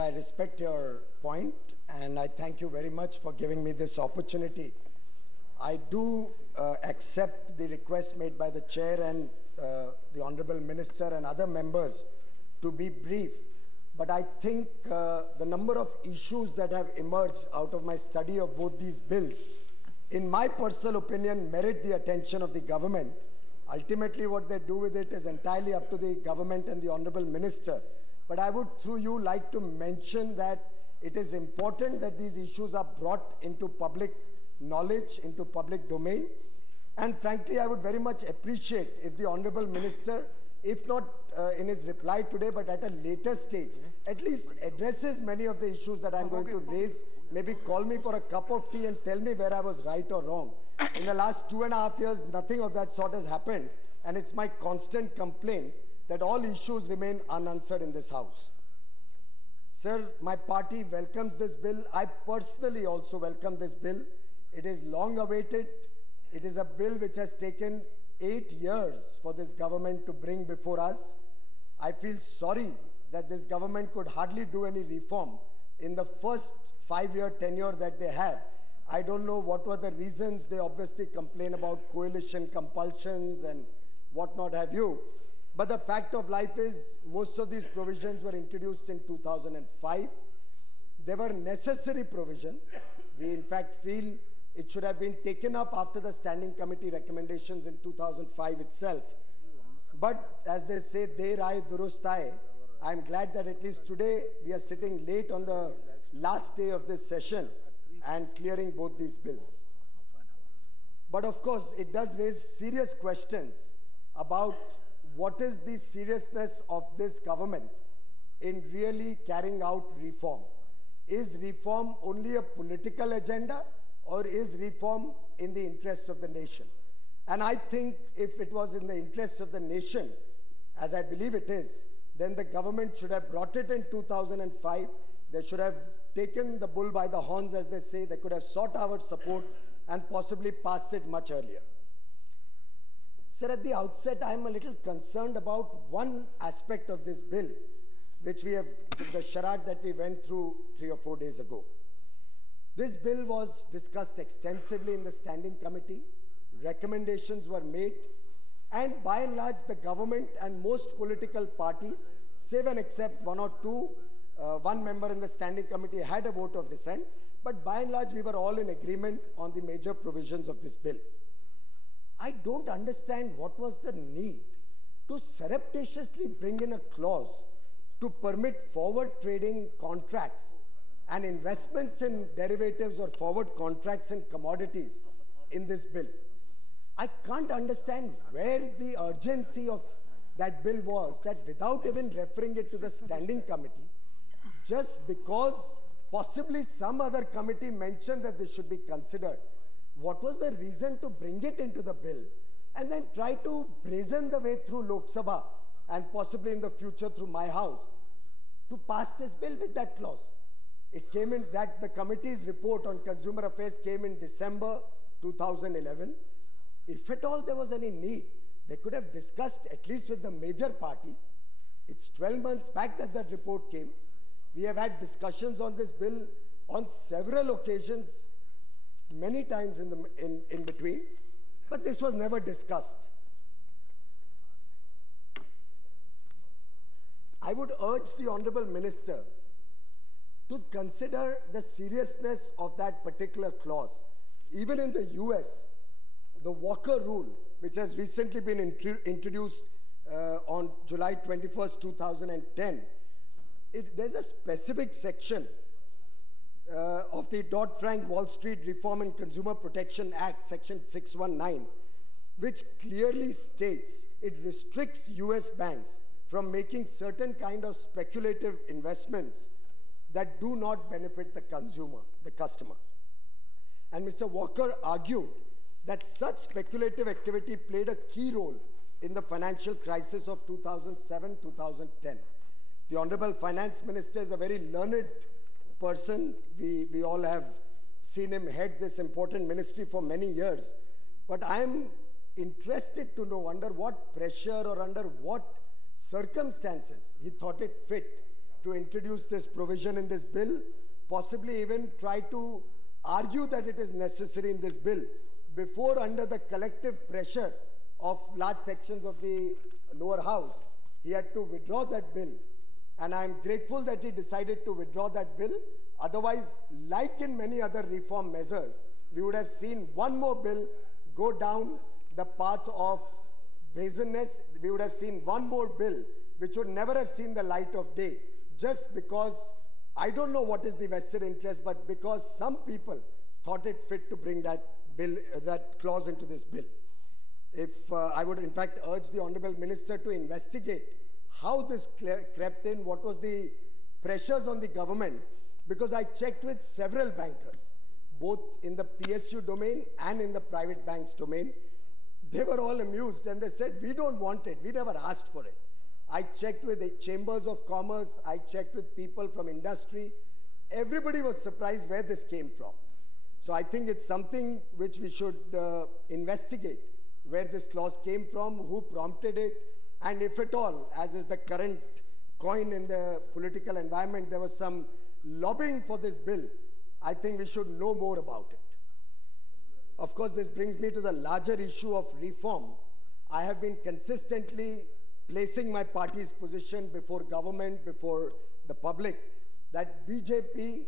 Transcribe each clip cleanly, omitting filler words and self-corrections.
I respect your point, and I thank you very much for giving me this opportunity. I do accept the request made by the chair and the Honorable Minister and other members to be brief. But I think the number of issues that have emerged out of my study of both these bills, in my personal opinion, merit the attention of the government. Ultimately, what they do with it is entirely up to the government and the Honorable Minister. But I would, through you, like to mention that it is important that these issues are brought into public knowledge, into public domain. And frankly, I would very much appreciate if the Honorable Minister, if not in his reply today, but at a later stage, at least addresses many of the issues that I'm going to raise. Maybe call me for a cup of tea and tell me where I was right or wrong. In the last 2.5 years, nothing of that sort has happened. And it's my constant complaint that all issues remain unanswered in this House. Sir, my party welcomes this bill. I personally also welcome this bill. It is long awaited. It is a bill which has taken 8 years for this government to bring before us. I feel sorry that this government could hardly do any reform in the first 5-year tenure that they have. I don't know what were the reasons. They obviously complain about coalition compulsions and what not have you. But the fact of life is most of these provisions were introduced in 2005. They were necessary provisions. We in fact feel it should have been taken up after the Standing Committee recommendations in 2005 itself. But as they say, Der aaye durust aaye. I'm glad that at least today we are sitting late on the last day of this session and clearing both these bills. But of course, it does raise serious questions about what is the seriousness of this government in really carrying out reform. Is reform only a political agenda, or is reform in the interests of the nation? And I think if it was in the interests of the nation, as I believe it is, then the government should have brought it in 2005. They should have taken the bull by the horns, as they say. They could have sought our support and possibly passed it much earlier. Sir, at the outset, I am a little concerned about one aspect of this bill, which we have, the charade that we went through 3 or 4 days ago. This bill was discussed extensively in the Standing Committee. Recommendations were made. And by and large, the government and most political parties, save and except one or two, one member in the Standing Committee had a vote of dissent. But by and large, we were all in agreement on the major provisions of this bill. I don't understand what was the need to surreptitiously bring in a clause to permit forward trading contracts and investments in derivatives or forward contracts in commodities in this bill. I can't understand where the urgency of that bill was, that without even referring it to the Standing Committee, just because possibly some other committee mentioned that this should be considered, what was the reason to bring it into the bill and then try to brazen the way through Lok Sabha and possibly in the future through my house to pass this bill with that clause? It came in that the committee's report on consumer affairs came in December 2011. If at all there was any need, they could have discussed at least with the major parties. It's 12 months back that that report came. We have had discussions on this bill on several occasions, many times in between, but this was never discussed. I would urge the Honorable Minister to consider the seriousness of that particular clause. Even in the US, the Walker Rule, which has recently been introduced on July 21st, 2010, there's a specific section of the Dodd-Frank Wall Street Reform and Consumer Protection Act, Section 619, which clearly states it restricts US banks from making certain kind of speculative investments that do not benefit the consumer, the customer. And Mr. Walker argued that such speculative activity played a key role in the financial crisis of 2007-2010. The Honorable Finance Minister is a very learned person. We all have seen him head this important ministry for many years. But I am interested to know under what pressure or under what circumstances he thought it fit to introduce this provision in this bill, possibly even try to argue that it is necessary in this bill before, under the collective pressure of large sections of the lower house, he had to withdraw that bill. And I'm grateful that he decided to withdraw that bill. Otherwise, like in many other reform measures, we would have seen one more bill go down the path of brazenness. We would have seen one more bill which would never have seen the light of day, just because, I don't know what is the vested interest, but because some people thought it fit to bring that bill, that clause into this bill. If I would in fact urge the Honorable Minister to investigate how this crept in, what was the pressures on the government, because I checked with several bankers, both in the PSU domain and in the private banks domain. They were all amused and they said, we don't want it, we never asked for it. I checked with the chambers of commerce, I checked with people from industry. Everybody was surprised where this came from. So I think it's something which we should investigate, where this clause came from, who prompted it, and if at all, as is the current coin in the political environment, there was some lobbying for this bill, I think we should know more about it. Of course, this brings me to the larger issue of reform. I have been consistently placing my party's position before government, before the public, that BJP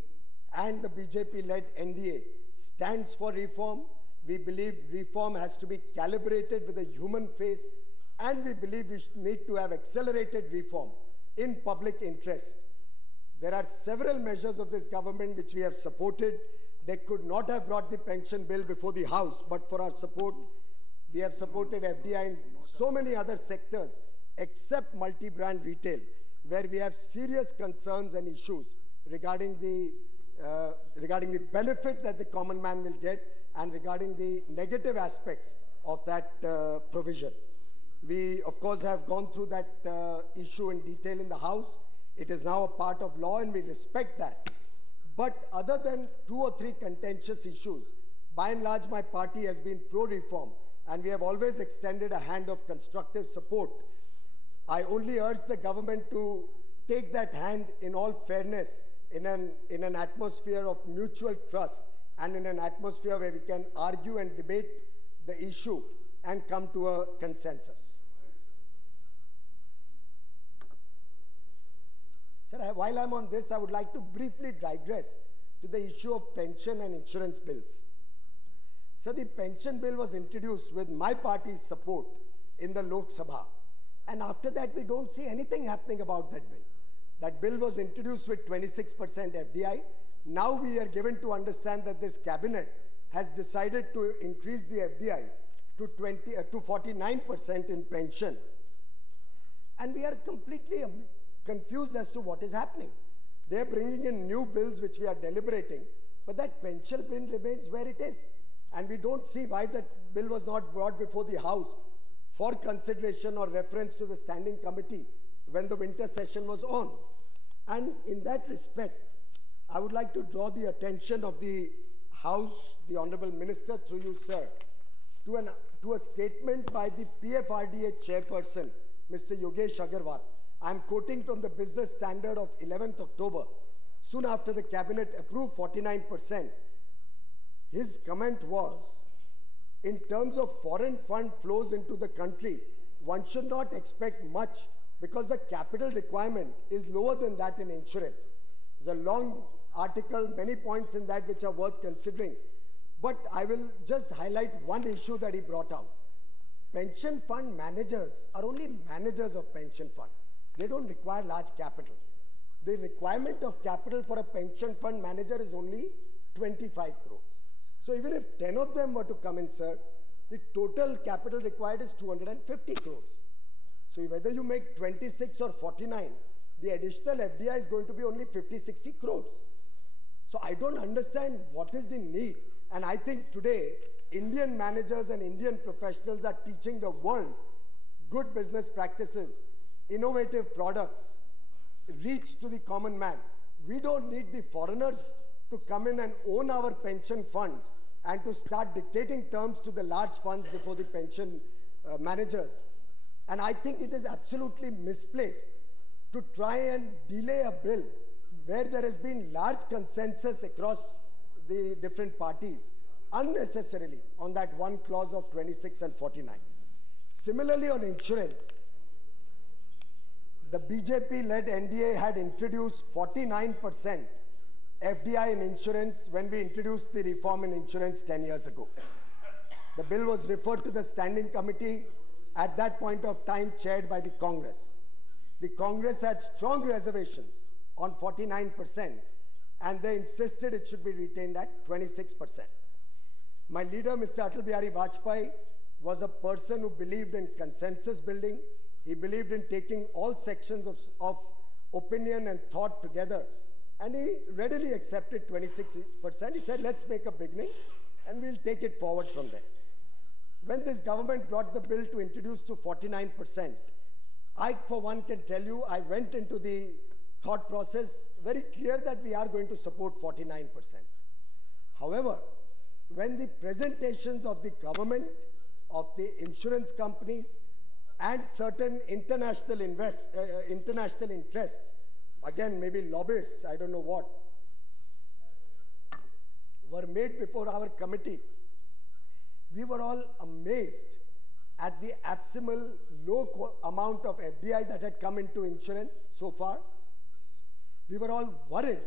and the BJP-led NDA stands for reform. We believe reform has to be calibrated with a human face, and we believe we need to have accelerated reform in public interest. There are several measures of this government which we have supported. They could not have brought the pension bill before the House, but for our support, we have supported FDI in so many other sectors, except multi-brand retail, where we have serious concerns and issues regarding the benefit that the common man will get and regarding the negative aspects of that provision. We, of course, have gone through that issue in detail in the House. It is now a part of law and we respect that. But other than 2 or 3 contentious issues, by and large, my party has been pro-reform and we have always extended a hand of constructive support. I only urge the government to take that hand in all fairness, in an atmosphere of mutual trust and in an atmosphere where we can argue and debate the issue and come to a consensus. Sir, while I'm on this, I would like to briefly digress to the issue of pension and insurance bills. So the pension bill was introduced with my party's support in the Lok Sabha. And after that, we don't see anything happening about that bill. That bill was introduced with 26% FDI. Now we are given to understand that this cabinet has decided to increase the FDI to 49% in pension. And we are completely confused as to what is happening. They are bringing in new bills which we are deliberating, but that pension bill remains where it is. And we don't see why that bill was not brought before the House for consideration or reference to the standing committee when the winter session was on. And in that respect, I would like to draw the attention of the House, the Honorable Minister, through you, sir, to a statement by the PFRDA chairperson, Mr. Yogesh Agarwal. I'm quoting from the Business Standard of 11th October, soon after the cabinet approved 49%. His comment was, in terms of foreign fund flows into the country, one should not expect much because the capital requirement is lower than that in insurance. There's a long article, many points in that which are worth considering. But I will just highlight one issue that he brought out. Pension fund managers are only managers of pension fund. They don't require large capital. The requirement of capital for a pension fund manager is only 25 crores. So even if 10 of them were to come in, sir, the total capital required is 250 crores. So whether you make 26 or 49, the additional FDI is going to be only 50-60 crores. So I don't understand what is the need. And I think today, Indian managers and Indian professionals are teaching the world good business practices, innovative products, reach to the common man. We don't need the foreigners to come in and own our pension funds and to start dictating terms to the large funds before the pension managers. And I think it is absolutely misplaced to try and delay a bill where there has been large consensus across the different parties unnecessarily on that one clause of 26 and 49. Similarly, on insurance, the BJP-led NDA had introduced 49% FDI in insurance when we introduced the reform in insurance 10 years ago. The bill was referred to the standing committee at that point of time, chaired by the Congress. The Congress had strong reservations on 49%, and they insisted it should be retained at 26%. My leader, Mr. Atal Bihari Vajpayee, was a person who believed in consensus building. He believed in taking all sections of opinion and thought together, and he readily accepted 26%. He said, let's make a beginning, and we'll take it forward from there. When this government brought the bill to introduce to 49%, I, for one, can tell you, I went into the thought process very clear that we are going to support 49%. However, when the presentations of the government, of the insurance companies, and certain international interests, again, maybe lobbyists, I don't know what, were made before our committee, we were all amazed at the abysmal low amount of FDI that had come into insurance so far. We were all worried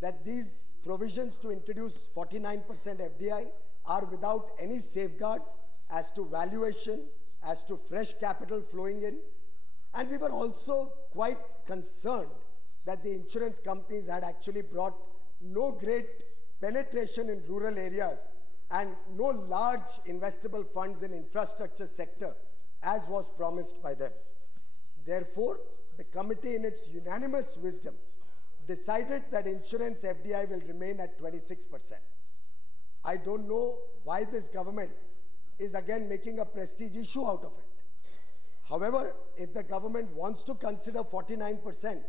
that these provisions to introduce 49% FDI are without any safeguards as to valuation, as to fresh capital flowing in. And we were also quite concerned that the insurance companies had actually brought no great penetration in rural areas and no large investable funds in infrastructure sector as was promised by them. Therefore, the committee in its unanimous wisdom decided that insurance FDI will remain at 26%. I don't know why this government is again making a prestige issue out of it. However, if the government wants to consider 49%,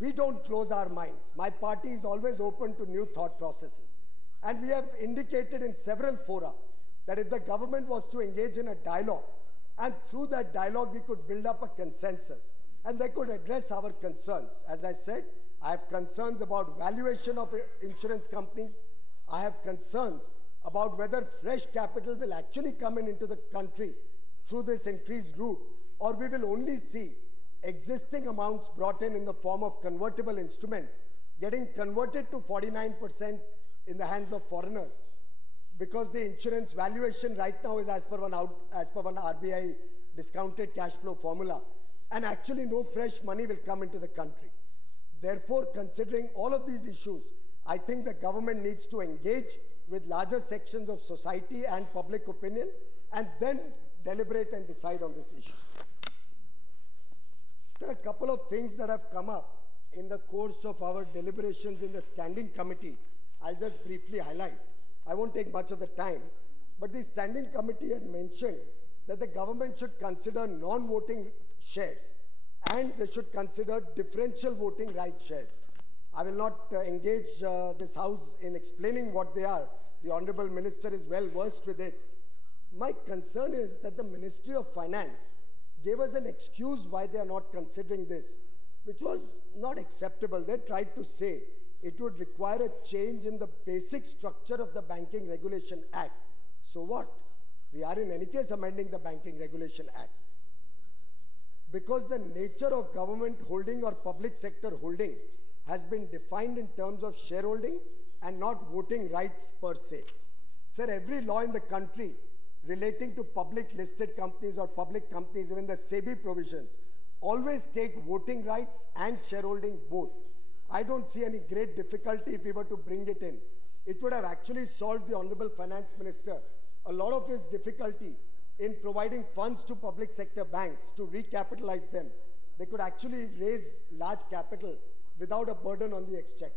we don't close our minds. My party is always open to new thought processes. And we have indicated in several fora that if the government was to engage in a dialogue, and through that dialogue we could build up a consensus, and they could address our concerns. As I said, I have concerns about valuation of insurance companies. I have concerns about whether fresh capital will actually come into the country through this increased route, or we will only see existing amounts brought in the form of convertible instruments getting converted to 49% in the hands of foreigners, because the insurance valuation right now is as per one RBI discounted cash flow formula, and actually no fresh money will come into the country. Therefore, considering all of these issues, I think the government needs to engage with larger sections of society and public opinion, and then deliberate and decide on this issue. Sir, a couple of things that have come up in the course of our deliberations in the standing committee, I'll just briefly highlight. I won't take much of the time, but the standing committee had mentioned that the government should consider non-voting shares, and they should consider differential voting right shares. I will not engage this House in explaining what they are. The Honorable Minister is well versed with it. My concern is that the Ministry of Finance gave us an excuse why they are not considering this, which was not acceptable. They tried to say it would require a change in the basic structure of the Banking Regulation Act. So what? We are in any case amending the Banking Regulation Act. Because the nature of government holding or public sector holding has been defined in terms of shareholding and not voting rights per se. Sir, every law in the country relating to public listed companies or public companies, even the SEBI provisions, always take voting rights and shareholding both. I don't see any great difficulty if we were to bring it in. It would have actually solved the Honorable Finance Minister a lot of his difficulty in providing funds to public sector banks to recapitalize them. They could actually raise large capital without a burden on the exchequer.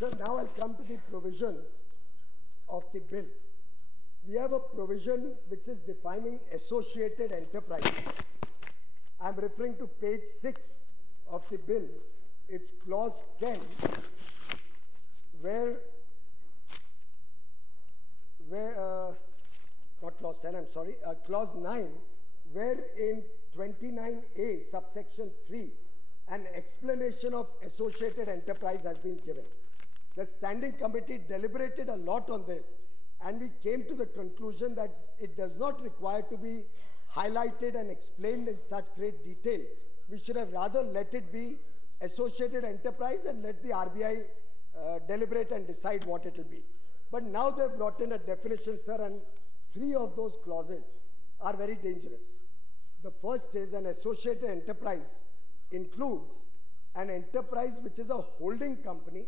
So now I'll come to the provisions of the bill. We have a provision which is defining associated enterprises. I'm referring to page 6 of the bill. It's clause 10, where not clause 10, I'm sorry, clause 9, where in 29A, subsection 3, an explanation of associated enterprise has been given. The standing committee deliberated a lot on this, and we came to the conclusion that it does not require to be highlighted and explained in such great detail. We should have rather let it be associated enterprise and let the RBI deliberate and decide what it will be. But now they've brought in a definition, sir, and 3 of those clauses are very dangerous. The first is an associated enterprise includes an enterprise which is a holding company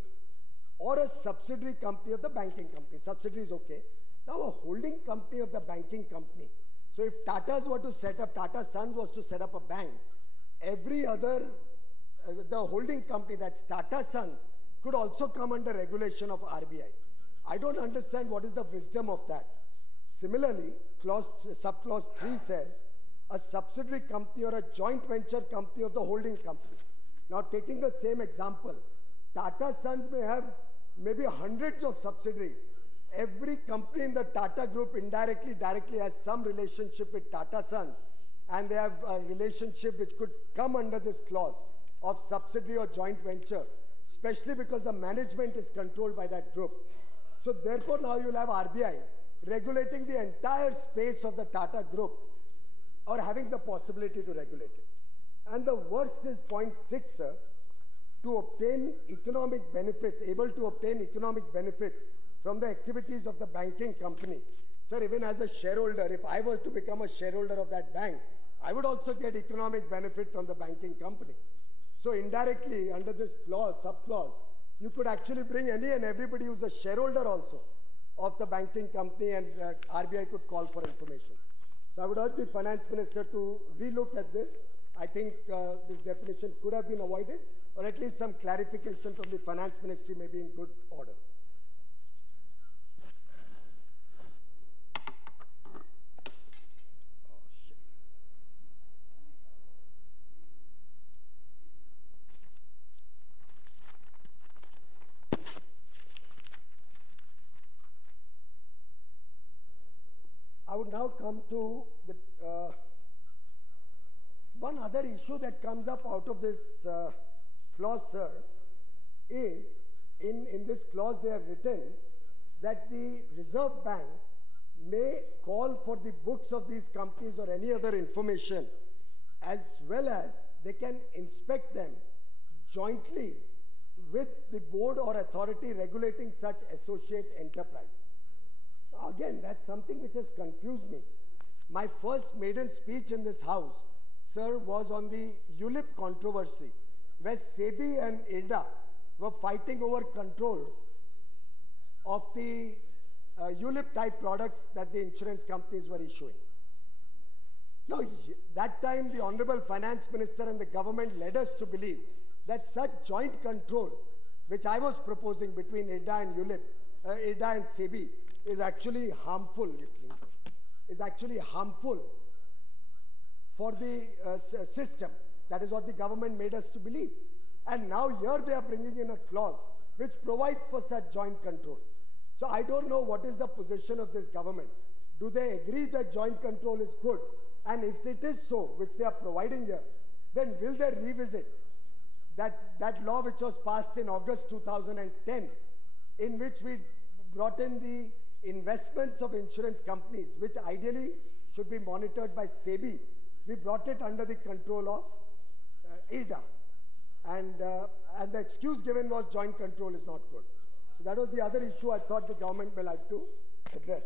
or a subsidiary company of the banking company. Subsidiary is okay. Now a holding company of the banking company. So if Tata's were to set up, Tata Sons was to set up a bank, every other, the holding company, that's Tata Sons, could also come under regulation of RBI. I don't understand what is the wisdom of that. Similarly, subclause 3 says, a subsidiary company or a joint venture company of the holding company. Now taking the same example, Tata Sons may have maybe hundreds of subsidiaries. Every company in the Tata group indirectly, directly has some relationship with Tata Sons, and they have a relationship which could come under this clause of subsidiary or joint venture, especially because the management is controlled by that group. So therefore now you'll have RBI regulating the entire space of the Tata group, or having the possibility to regulate it. And the worst is point 6, sir, to obtain economic benefits, able to obtain economic benefits from the activities of the banking company. Sir, even as a shareholder, if I were to become a shareholder of that bank, I would also get economic benefit from the banking company. So indirectly, under this clause, subclause, you could actually bring any and everybody who's a shareholder also of the banking company, and RBI could call for information. So I would urge the finance minister to relook at this. I think this definition could have been avoided, or at least some clarification from the finance ministry may be in good order. I would now come to the one other issue that comes up out of this clause, sir, is in this clause they have written that the Reserve Bank may call for the books of these companies or any other information, as well as they can inspect them jointly with the board or authority regulating such associate enterprise. Again, that's something which has confused me. My first maiden speech in this house, sir, was on the ULIP controversy, where SEBI and IRDA were fighting over control of the ULIP type products that the insurance companies were issuing. Now, that time the Honorable Finance Minister and the government led us to believe that such joint control, which I was proposing between IRDA and ULIP, IRDA and SEBI, is actually harmful, for the system. That is what the government made us to believe. And now here they are bringing in a clause which provides for such joint control. So I don't know what is the position of this government. Do they agree that joint control is good? And if it is so, which they are providing here, then will they revisit that law which was passed in August 2010, in which we brought in the investments of insurance companies, which ideally should be monitored by SEBI. We brought it under the control of IRDA. And the excuse given was joint control is not good. So that was the other issue I thought the government may like to address.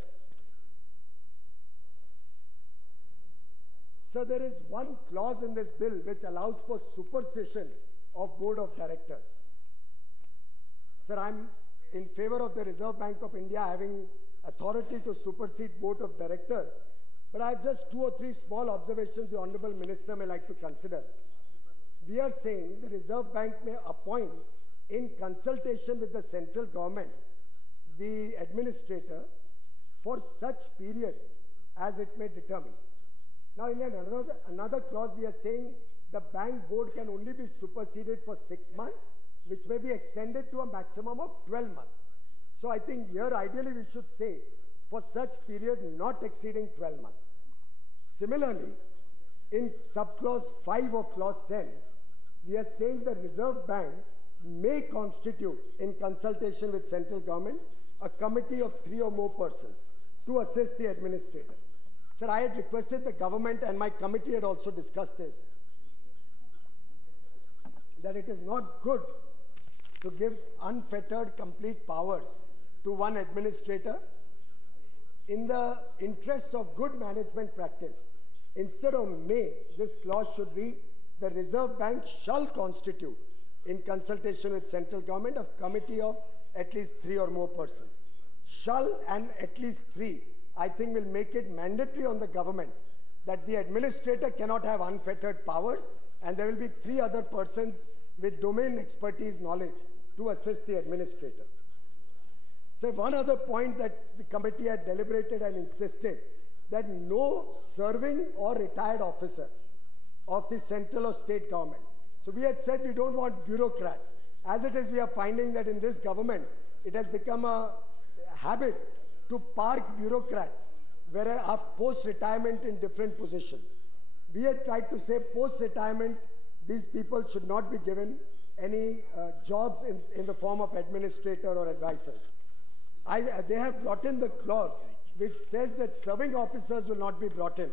So there is one clause in this bill which allows for supersession of board of directors. Sir, I'm in favor of the Reserve Bank of India having authority to supersede board of directors, but I have just 2 or 3 small observations the Honorable Minister may like to consider. We are saying the Reserve Bank may appoint, in consultation with the central government, the administrator for such period as it may determine. Now in another clause we are saying the bank board can only be superseded for 6 months, which may be extended to a maximum of 12 months. So I think here ideally we should say for such period not exceeding 12 months. Similarly, in subclause 5 of clause 10, we are saying the Reserve Bank may constitute, in consultation with central government, a committee of 3 or more persons to assist the administrator. Sir, I had requested the government, and my committee had also discussed this, that it is not good to give unfettered complete powers to one administrator. In the interests of good management practice, instead of may, this clause should read, the Reserve Bank shall constitute, in consultation with central government, a committee of at least 3 or more persons. Shall and at least 3, I think, will make it mandatory on the government that the administrator cannot have unfettered powers, and there will be 3 other persons with domain expertise knowledge to assist the administrator. So one other point that the committee had deliberated and insisted, that no serving or retired officer of the central or state government. So we had said we don't want bureaucrats. As it is, we are finding that in this government, it has become a habit to park bureaucrats post-retirement in different positions. We had tried to say post-retirement, these people should not be given any jobs in the form of administrator or advisors. They have brought in the clause which says that serving officers will not be brought in,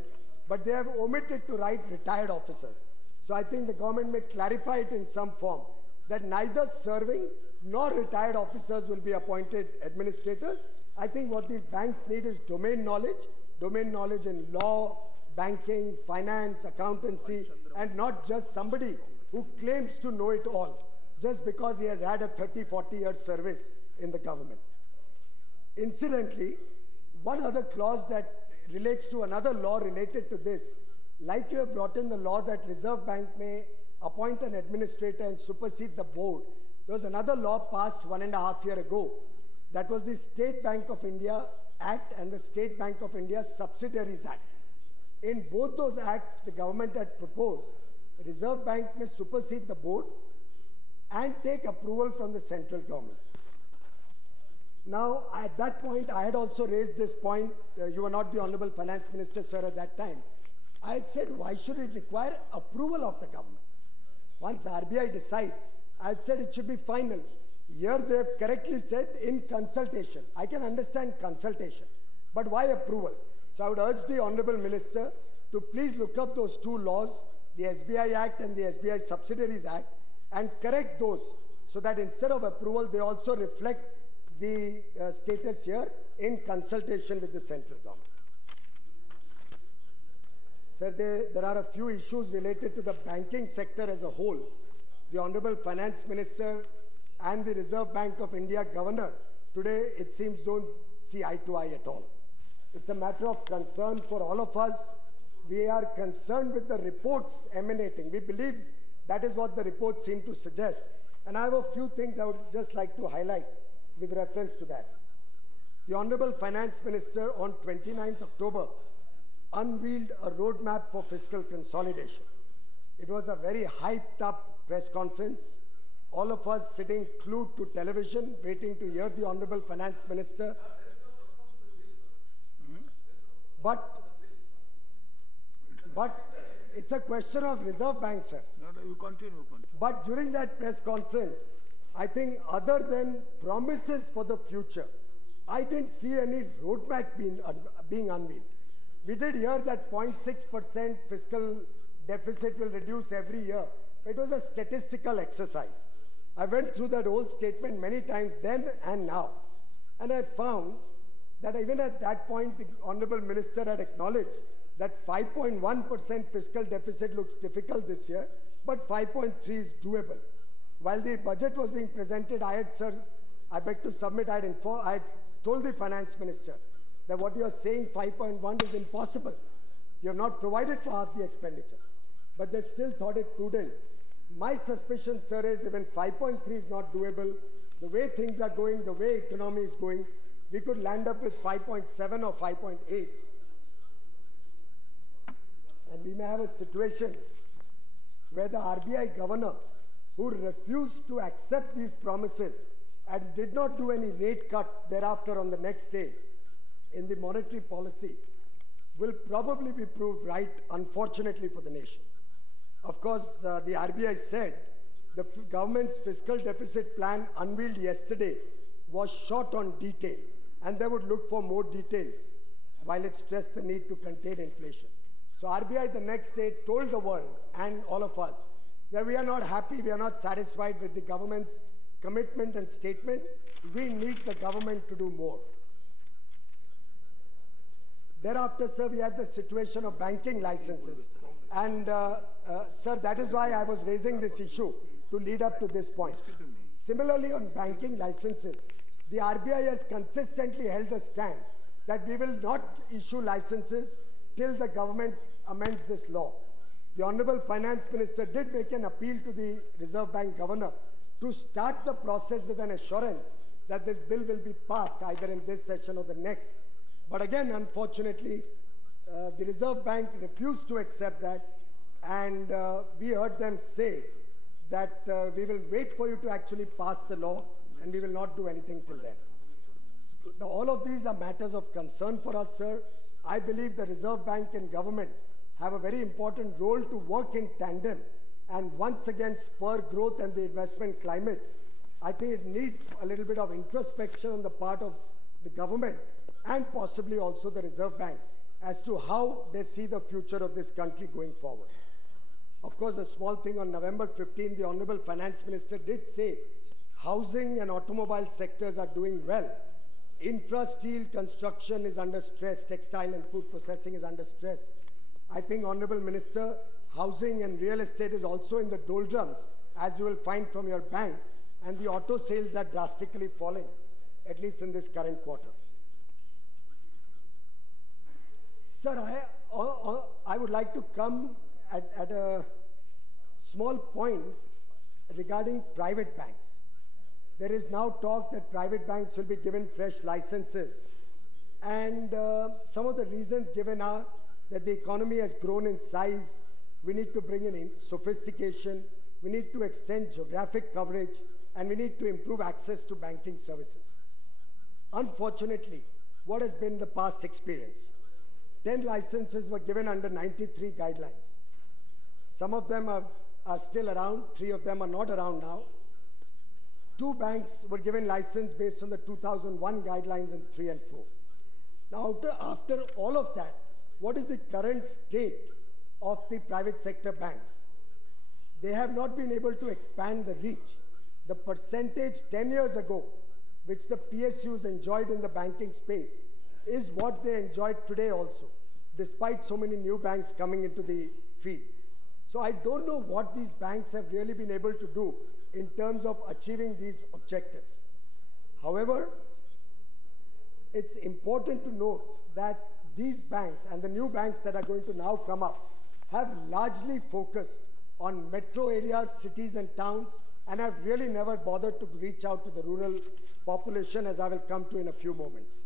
but they have omitted to write retired officers. So I think the government may clarify it in some form that neither serving nor retired officers will be appointed administrators. I think what these banks need is domain knowledge in law, banking, finance, accountancy, and not just somebody who claims to know it all just because he has had a 30-40 year service in the government. Incidentally, one other clause that relates to another law related to this, like you have brought in the law that Reserve Bank may appoint an administrator and supersede the board. There was another law passed 1.5 years ago. That was the State Bank of India Act and the State Bank of India Subsidiaries Act. In both those acts, the government had proposed Reserve Bank may supersede the board and take approval from the central government. Now, at that point, I had also raised this point. You were not the Honorable Finance Minister, sir, at that time. I had said, why should it require approval of the government? Once RBI decides, I had said it should be final. Here they have correctly said in consultation. I can understand consultation, but why approval? So I would urge the Honorable Minister to please look up those 2 laws, the SBI Act and the SBI Subsidiaries Act, and correct those so that instead of approval, they also reflect the status here in consultation with the central government. Sir, there are a few issues related to the banking sector as a whole. The Honorable Finance Minister and the Reserve Bank of India Governor today, it seems, don't see eye to eye at all. It's a matter of concern for all of us. We are concerned with the reports emanating. We believe that is what the reports seem to suggest. And I have a few things I would just like to highlight with reference to that. The Honorable Finance Minister on 29th October unveiled a roadmap for fiscal consolidation. It was a very hyped up press conference. All of us sitting glued to television, waiting to hear the Honorable Finance Minister. But it's a question of Reserve Bank, sir. No, you continue. But during that press conference, I think other than promises for the future, I didn't see any roadmap being unveiled. We did hear that 0.6% fiscal deficit will reduce every year. It was a statistical exercise. I went through that old statement many times then and now. And I found that even at that point, the Honorable Minister had acknowledged that 5.1% fiscal deficit looks difficult this year, but 5.3 is doable. While the budget was being presented, I beg to submit, I had told the Finance Minister that what you are saying, 5.1, is impossible. You have not provided for half the expenditure. But they still thought it prudent. My suspicion, sir, is even 5.3 is not doable. The way things are going, the way economy is going, we could land up with 5.7 or 5.8. And we may have a situation where the RBI governor, who refused to accept these promises and did not do any rate cut thereafter on the next day, in the monetary policy will probably be proved right, unfortunately for the nation. Of course, the RBI said the government's fiscal deficit plan unveiled yesterday was short on detail, and they would look for more details, while it stressed the need to contain inflation. So RBI the next day told the world and all of us that we are not happy, we are not satisfied with the government's commitment and statement. We need the government to do more. Thereafter, sir, we had the situation of banking licenses. And, sir, that is why I was raising this issue to lead up to this point. Similarly, on banking licenses, the RBI has consistently held the stand that we will not issue licenses till the government amends this law. The Honorable Finance Minister did make an appeal to the Reserve Bank Governor to start the process with an assurance that this bill will be passed either in this session or the next. But again, unfortunately, the Reserve Bank refused to accept that, and we heard them say that we will wait for you to actually pass the law and we will not do anything till then. Now, all of these are matters of concern for us, sir. I believe the Reserve Bank and government have a very important role to work in tandem and once again spur growth and the investment climate. I think it needs a little bit of introspection on the part of the government and possibly also the Reserve Bank as to how they see the future of this country going forward. Of course, a small thing, on November 15, the Honorable Finance Minister did say housing and automobile sectors are doing well. Infra, steel, construction is under stress, textile and food processing is under stress. I think, Honorable Minister, housing and real estate is also in the doldrums, as you will find from your banks, and the auto sales are drastically falling, at least in this current quarter. Sir, I would like to come at a small point regarding private banks. There is now talk that private banks will be given fresh licenses. And some of the reasons given are that the economy has grown in size, we need to bring in sophistication, we need to extend geographic coverage, and we need to improve access to banking services. Unfortunately, what has been the past experience? 10 licenses were given under 93 guidelines. Some of them are still around, 3 of them are not around now. 2 banks were given license based on the 2001 guidelines in 3 and 4. Now, after all of that, what is the current state of the private sector banks? They have not been able to expand the reach. The percentage 10 years ago, which the PSUs enjoyed in the banking space, is what they enjoyed today also, despite so many new banks coming into the field. So I don't know what these banks have really been able to do in terms of achieving these objectives. However, it's important to note that these banks and the new banks that are going to now come up have largely focused on metro areas, cities and towns, and have really never bothered to reach out to the rural population, as I will come to in a few moments.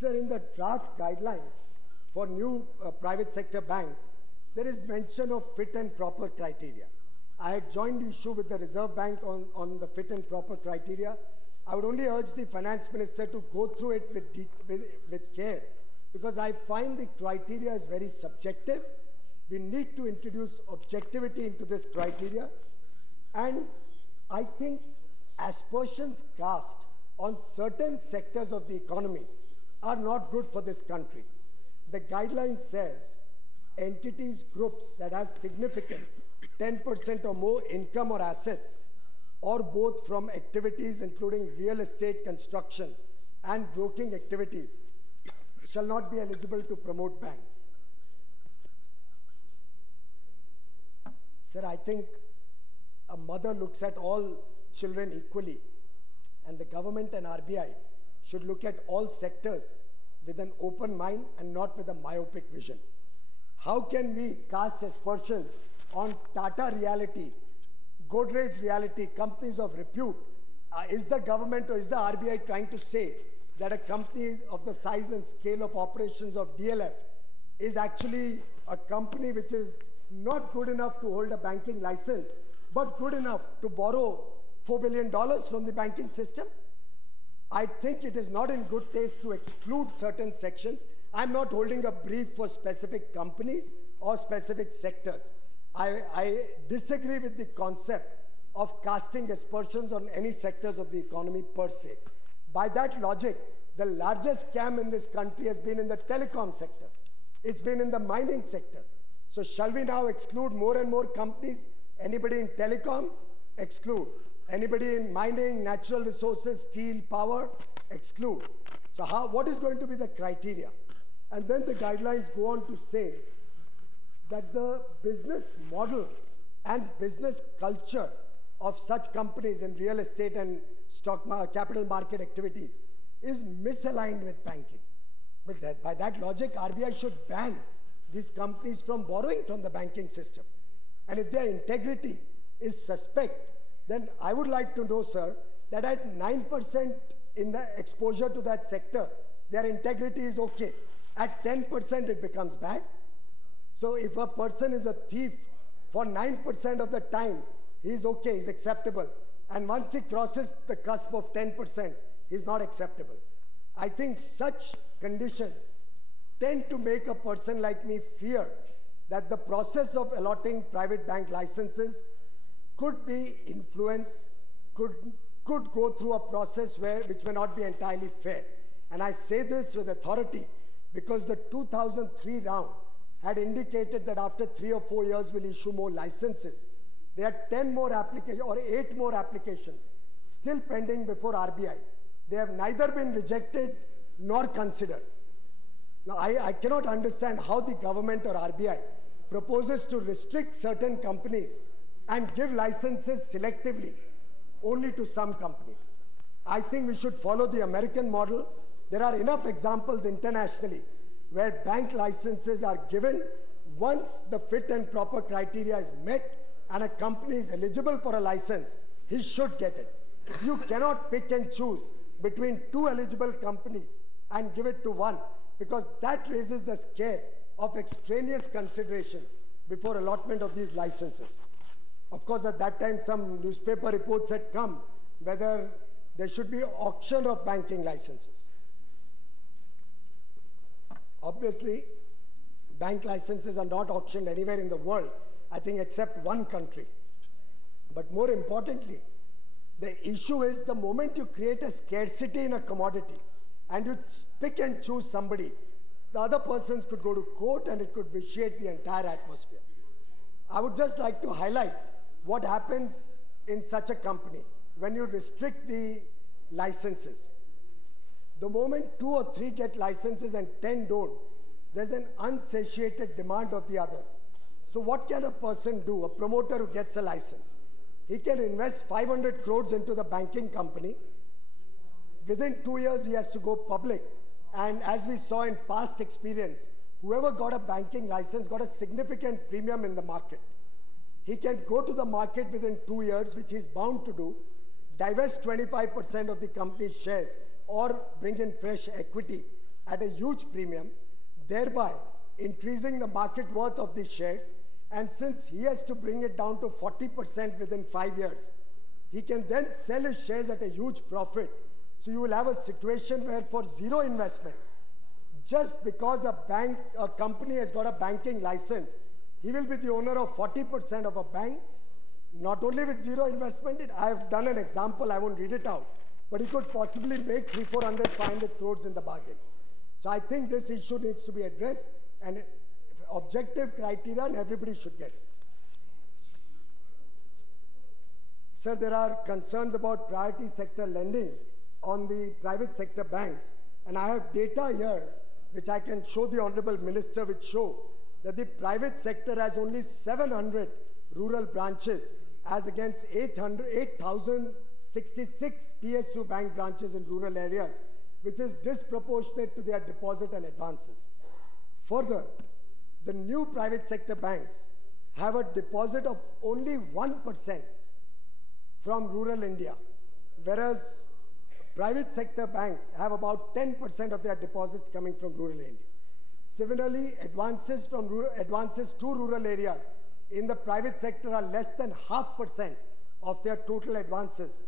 Sir, in the draft guidelines for new private sector banks, there is mention of fit and proper criteria. I had joined the issue with the Reserve Bank on the fit and proper criteria. I would only urge the Finance Minister to go through it with care, because I find the criteria is very subjective. We need to introduce objectivity into this criteria. And I think aspersions cast on certain sectors of the economy are not good for this country. The guideline says entities, groups that have significant 10% or more income or assets, or both from activities including real estate, construction, and broking activities, shall not be eligible to promote banks. Sir, I think a mother looks at all children equally, and the government and RBI should look at all sectors with an open mind and not with a myopic vision. How can we cast aspersions on Tata Realty, Godrej Realty, companies of repute? Is the government or is the RBI trying to say that a company of the size and scale of operations of DLF is actually a company which is not good enough to hold a banking license, but good enough to borrow $4 billion from the banking system? I think it is not in good taste to exclude certain sections. I'm not holding a brief for specific companies or specific sectors. I disagree with the concept of casting aspersions on any sectors of the economy per se. By that logic, the largest scam in this country has been in the telecom sector. It's been in the mining sector. So shall we now exclude more and more companies? Anybody in telecom? Exclude. Anybody in mining, natural resources, steel, power? Exclude. So what is going to be the criteria? And then the guidelines go on to say that the business model and business culture of such companies in real estate and capital market activities is misaligned with banking. But by that logic, RBI should ban these companies from borrowing from the banking system. And if their integrity is suspect, then I would like to know, sir, that at 9% in the exposure to that sector, their integrity is okay. At 10%, it becomes bad. So if a person is a thief for 9% of the time, he's okay, he's acceptable. And once he crosses the cusp of 10%, he's not acceptable. I think such conditions tend to make a person like me fear that the process of allotting private bank licenses could be influenced, could go through a process which may not be entirely fair. And I say this with authority because the 2003 round had indicated that after 3 or 4 years we'll issue more licenses. There are 10 more applications or 8 more applications still pending before RBI. They have neither been rejected nor considered. Now, I cannot understand how the government or RBI proposes to restrict certain companies and give licenses selectively only to some companies. I think we should follow the American model. There are enough examples internationally where bank licenses are given once the fit and proper criteria is met and a company is eligible for a license, he should get it. You cannot pick and choose between 2 eligible companies and give it to one, because that raises the scare of extraneous considerations before allotment of these licenses. Of course, at that time, some newspaper reports had come whether there should be auction of banking licenses. Obviously, bank licenses are not auctioned anywhere in the world, I think except one country. But more importantly, the issue is the moment you create a scarcity in a commodity and you pick and choose somebody, the other persons could go to court and it could vitiate the entire atmosphere. I would just like to highlight what happens in such a company when you restrict the licenses. The moment 2 or 3 get licenses and 10 don't, there's an unsatiated demand of the others. So what can a person do, a promoter who gets a license? He can invest 500 crores into the banking company. Within 2 years, he has to go public. And as we saw in past experience, whoever got a banking license got a significant premium in the market. He can go to the market within 2 years, which he's bound to do, divest 25% of the company's shares or bring in fresh equity at a huge premium, thereby increasing the market worth of these shares. And since he has to bring it down to 40% within 5 years, he can then sell his shares at a huge profit. So you will have a situation where for zero investment, just because a company has got a banking license, he will be the owner of 40% of a bank, not only with zero investment. I have done an example, I won't read it out, but he could possibly make 300, 400, 500 crores in the bargain. So I think this issue needs to be addressed, and objective criteria, and everybody should get it. Sir, there are concerns about priority sector lending on the private sector banks, and I have data here which I can show the Honorable Minister, which show that the private sector has only 700 rural branches as against 8,066 PSU bank branches in rural areas, which is disproportionate to their deposit and advances. Further, the new private sector banks have a deposit of only 1% from rural India, whereas private sector banks have about 10% of their deposits coming from rural India. Similarly, advances to rural areas in the private sector are less than 0.5% of their total advances,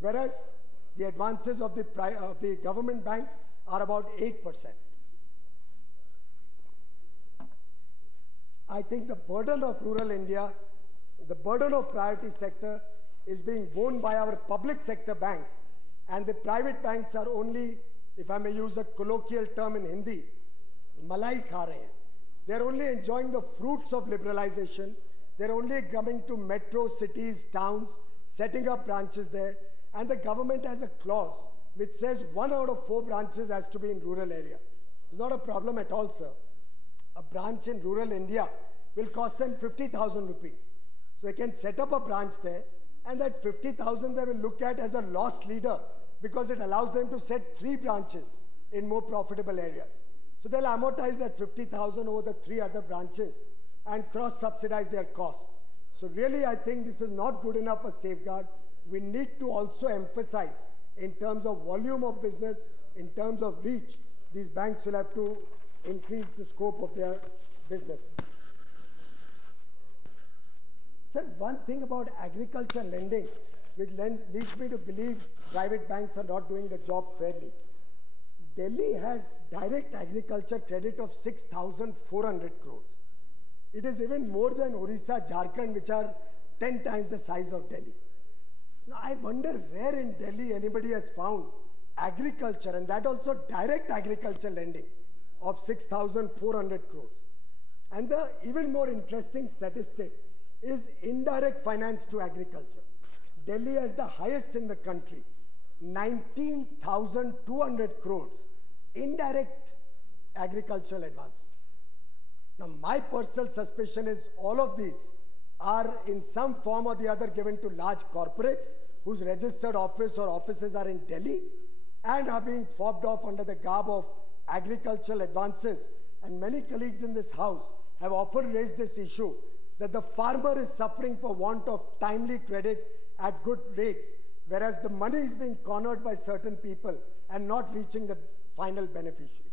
whereas The advances of the government banks are about 8%. I think the burden of rural India, the burden of priority sector is being borne by our public sector banks, and the private banks are only, if I may use a colloquial term in Hindi, malai kha rahe hain. They're only enjoying the fruits of liberalization. They're only coming to metro cities, towns, setting up branches there, and the government has a clause which says 1 out of 4 branches has to be in rural area. It's not a problem at all, sir. A branch in rural India will cost them 50,000 rupees. So they can set up a branch there, and that 50,000 they will look at as a loss leader because it allows them to set 3 branches in more profitable areas. So they'll amortize that 50,000 over the 3 other branches and cross-subsidize their cost. So really, I think this is not good enough a safeguard. We need to also emphasize in terms of volume of business, in terms of reach, these banks will have to increase the scope of their business. Sir, one thing about agriculture lending, which leads me to believe private banks are not doing the job fairly. Delhi has direct agriculture credit of 6,400 crores. It is even more than Orissa, Jharkhand, which are 10 times the size of Delhi. Now, I wonder where in Delhi anybody has found agriculture, and that also direct agriculture lending of 6,400 crores. And the even more interesting statistic is indirect finance to agriculture. Delhi has the highest in the country, 19,200 crores indirect agricultural advances. Now, my personal suspicion is all of these are in some form or the other given to large corporates whose registered office or offices are in Delhi and are being fobbed off under the garb of agricultural advances. And many colleagues in this house have often raised this issue that the farmer is suffering for want of timely credit at good rates, whereas the money is being cornered by certain people and not reaching the final beneficiary.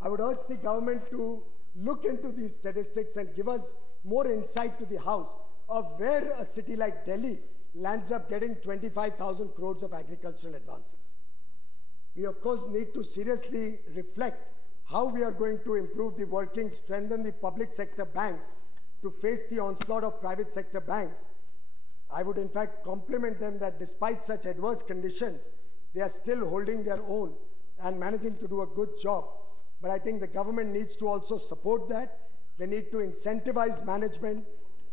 I would urge the government to look into these statistics and give us more insight to the House of where a city like Delhi lands up getting 25,000 crores of agricultural advances. We, of course, need to seriously reflect how we are going to improve the working, strengthen the public sector banks to face the onslaught of private sector banks. I would, in fact, compliment them that despite such adverse conditions, they are still holding their own and managing to do a good job. But I think the government needs to also support that. They need to incentivize management,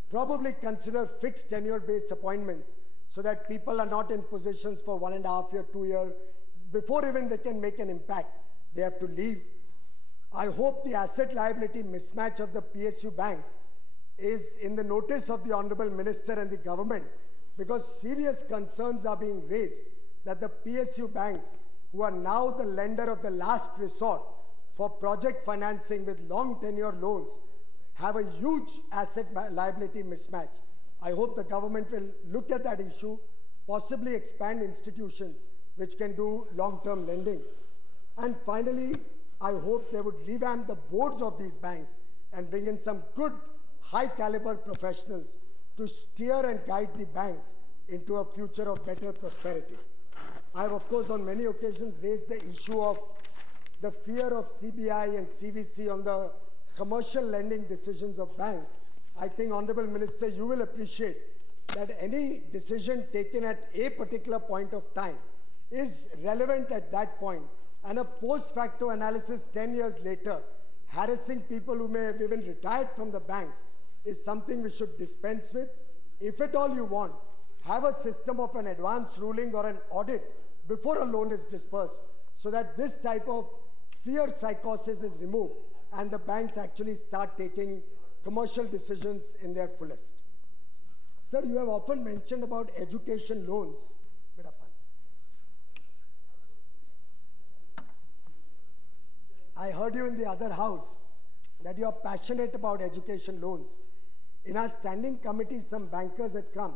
probably consider fixed tenure-based appointments so that people are not in positions for 1.5 year, 2 year. Before even they can make an impact, they have to leave. I hope the asset liability mismatch of the PSU banks is in the notice of the Honorable Minister and the government, because serious concerns are being raised that the PSU banks, who are now the lender of the last resort for project financing with long tenure loans, have a huge asset liability mismatch. I hope the government will look at that issue, possibly expand institutions which can do long-term lending. And finally, I hope they would revamp the boards of these banks and bring in some good, high-caliber professionals to steer and guide the banks into a future of better prosperity. I have, of course, on many occasions raised the issue of the fear of CBI and CVC on the commercial lending decisions of banks. I think, Honorable Minister, you will appreciate that any decision taken at a particular point of time is relevant at that point, and a post facto analysis 10 years later, harassing people who may have even retired from the banks, is something we should dispense with. If at all you want, have a system of an advance ruling or an audit before a loan is dispersed, so that this type of fear psychosis is removed and the banks actually start taking commercial decisions in their fullest. Sir, you have often mentioned about education loans. I heard you in the other house that you are passionate about education loans. In our standing committee, some bankers had come,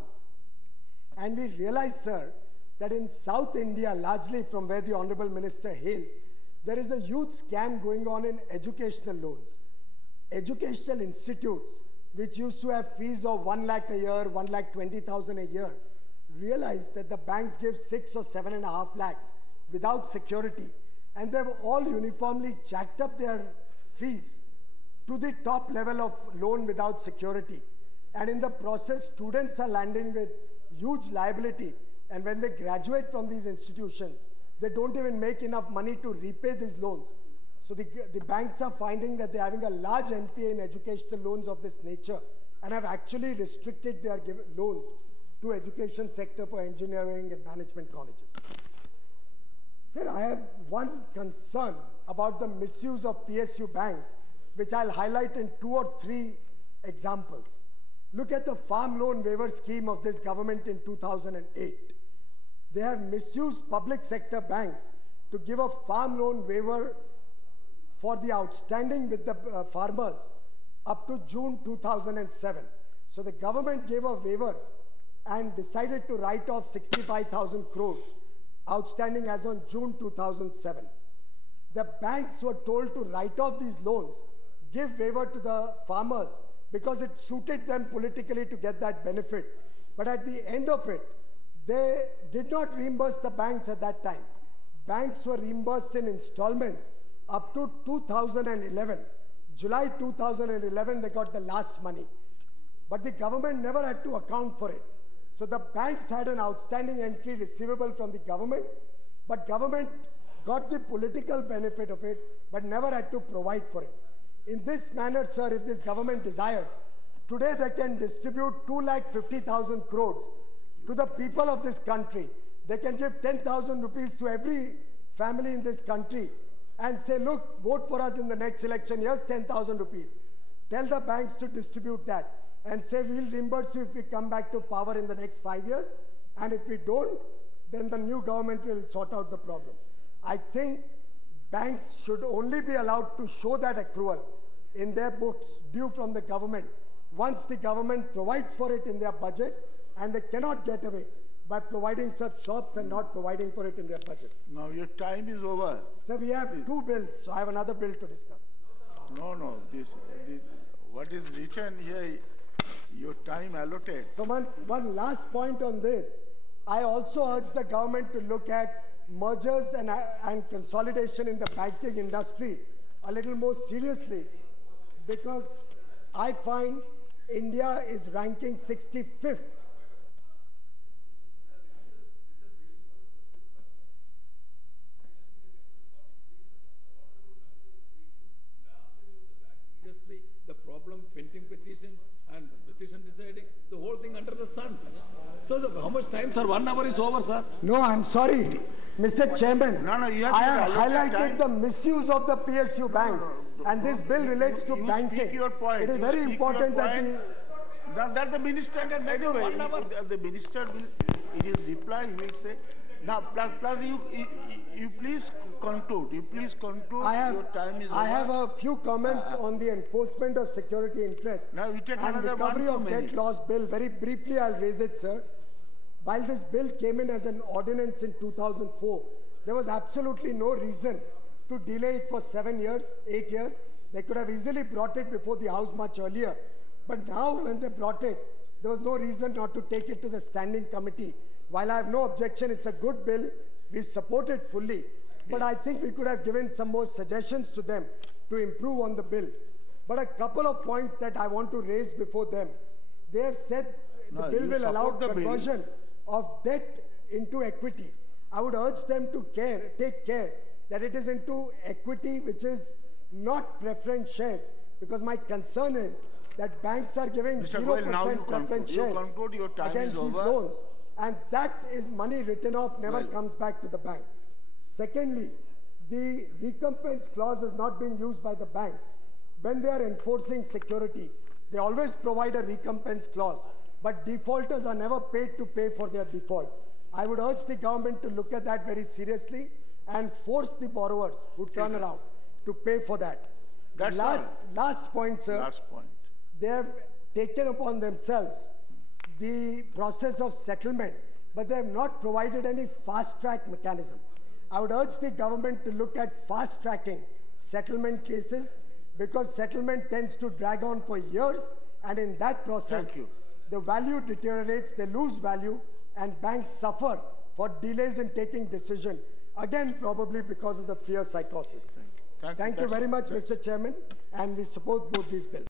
and we realized, sir, that in South India, largely from where the Honorable Minister hails, there is a huge scam going on in educational loans. Educational institutes, which used to have fees of 1 lakh a year, 1,20,000 a year, realized that the banks give 6 or 7.5 lakhs without security, and they've all uniformly jacked up their fees to the top level of loan without security. And in the process, students are landing with huge liability, and when they graduate from these institutions, they don't even make enough money to repay these loans. So the banks are finding that they're having a large NPA in educational loans of this nature, and have actually restricted their loans to education sector for engineering and management colleges. Sir, I have one concern about the misuse of PSU banks, which I'll highlight in 2 or 3 examples. Look at the farm loan waiver scheme of this government in 2008. They have misused public sector banks to give a farm loan waiver for the outstanding with the farmers up to June 2007. So the government gave a waiver and decided to write off 65,000 crores outstanding as on June 2007. The banks were told to write off these loans, give waiver to the farmers because it suited them politically to get that benefit. But at the end of it, they did not reimburse the banks at that time. Banks were reimbursed in installments up to 2011. July 2011, they got the last money. But the government never had to account for it. So the banks had an outstanding entry receivable from the government, but government got the political benefit of it, but never had to provide for it. In this manner, sir, if this government desires, today they can distribute 2,50,000 crores to the people of this country. They can give 10,000 rupees to every family in this country and say, look, vote for us in the next election, here's 10,000 rupees. Tell the banks to distribute that and say, we'll reimburse you if we come back to power in the next 5 years. And if we don't, then the new government will sort out the problem. I think banks should only be allowed to show that accrual in their books due from the government once the government provides for it in their budget, and they cannot get away by providing such shops and not providing for it in their budget. Now your time is over. Sir, we have 2 bills, so I have another bill to discuss. No, what is written here, your time allotted. So one last point on this. I also urge the government to look at mergers and consolidation in the banking industry a little more seriously, because I find India is ranking 65th. The problem, pending petitions and petition deciding, the whole thing under the sun. So how much time, sir? 1 hour is over, sir. No, I'm sorry, Mr. Chairman. No, you have I to have allocate highlighted time. the misuse of the PSU banks, and this bill relates to banking. Speak your point. It is very important that the minister can make anyway, 1 hour. The minister will, in his reply, he will say. Now, plus you please conclude. You please conclude. Your time is over. I have a few comments on the enforcement of security interests Now we take and another recovery 1 of 2 debt minutes. loss bill. Very briefly, I'll raise it, sir. While this bill came in as an ordinance in 2004, there was absolutely no reason to delay it for 7 years, 8 years. They could have easily brought it before the House much earlier. But now when they brought it, there was no reason not to take it to the standing committee. While I have no objection, it's a good bill. We support it fully. But I think we could have given some more suggestions to them to improve on the bill. But a couple of points that I want to raise before them. They have said the bill will allow conversion of debt into equity. I would urge them to take care that it is into equity which is not preference shares, because my concern is that banks are giving 0% preference shares against these loans, and that is money written off, never comes back to the bank. Secondly, the recompense clause is not being used by the banks. When they are enforcing security, they always provide a recompense clause, but defaulters are never paid to pay for their default. I would urge the government to look at that very seriously and force the borrowers who turn around to pay for that. Last point, sir. Last point. They have taken upon themselves the process of settlement, but they have not provided any fast-track mechanism. I would urge the government to look at fast-tracking settlement cases, because settlement tends to drag on for years, and in that process, the value deteriorates, they lose value, and banks suffer for delays in taking decision, again probably because of the fear psychosis. Thank you. Thank you very much, Mr. Chairman, and we support both these bills.